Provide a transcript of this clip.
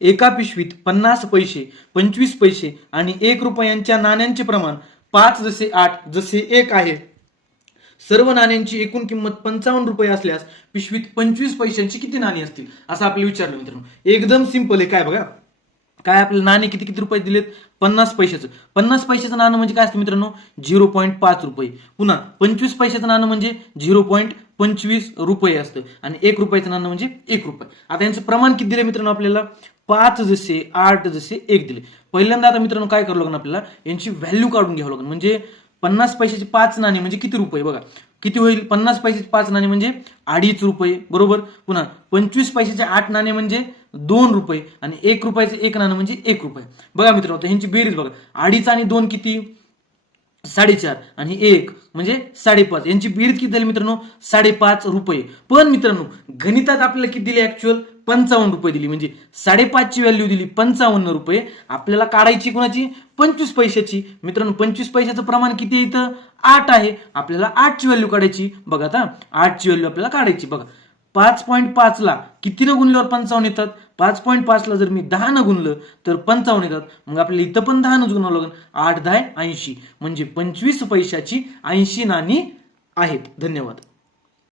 एका पिशवीत 50 पैसे, 25 पैसे आणि 1 रुपयांच्या नाण्यांचे प्रमाण 5 जसे 8 जसे 1 आहे. सर्व नाण्यांची एकूण किंमत 55 रुपये असल्यास पिशवीत 25 पैशांची किती नाणी असतील, असं आपल्याला विचारलं मित्रांनो. एकदम सिंपल आहे. काय बघा, काय आपल्याला नाणे किती किती रुपये दिलेत? 50 पैशाचं. 50 पैशाचं नाणं म्हणजे काय असतं मित्रांनो? 0.5 रुपये. पुन्हा 25 पैशाचं नाणं म्हणजे 0.25 रुपये असतं आणि 1 रुपयाचं नाणं म्हणजे 1 रुपये. आता यांचं प्रमाण किती दिले मित्रांनो आपल्याला? 5 जसे 8 जसे 1 दिले. पहिल्यांदा आता मित्रांनो काय करावं लागेल आपल्याला? यांची व्हॅल्यू काढून घ्यावं लागेल. म्हणजे 50 पैशाची 5 नाणी म्हणजे किती रुपये? बघा किती होईल? 50 पैशाची 5 नाणे म्हणजे 2.5 रुपये, बरोबर. पुन्हा 25 पैशाचे 8 नाणे म्हणजे 2 रुपये आणि 1 रुपयाचं 1 नाणं म्हणजे 1 रुपये. बघा मित्रांनो, तर ह्यांची बेरीज बघा. 2.5 आणि 2 किती? 4.5 आणि 1 म्हणजे 5.5. यांची बेरीज किती झाली मित्रांनो? 5.5 रुपये. पण मित्रांनो गणितात आपल्याला किती दिली? ऍक्च्युअल 55 रुपये दिली. म्हणजे 5.5 ची व्हॅल्यू दिली 55 रुपये. आपल्याला काढायची कोणाची? 25 पैशाची. मित्रांनो 25 पैशाचं प्रमाण किती आहे इथं? 8 आहे. आपल्याला 8 ची व्हॅल्यू काढायची. बघा आता 8 ची व्हॅल्यू आपल्याला काढायची. बघा 5.5 ला कितीनं गुणल्यावर 55 येतात? 5.5 ला जर मी 10 न गुणलं तर 55 येतात. मग आपल्याला इथं पण 10 न गुणावं लागेल. 8 10 80 म्हणजे 25 पैशाची 80 नाणी आहेत. धन्यवाद.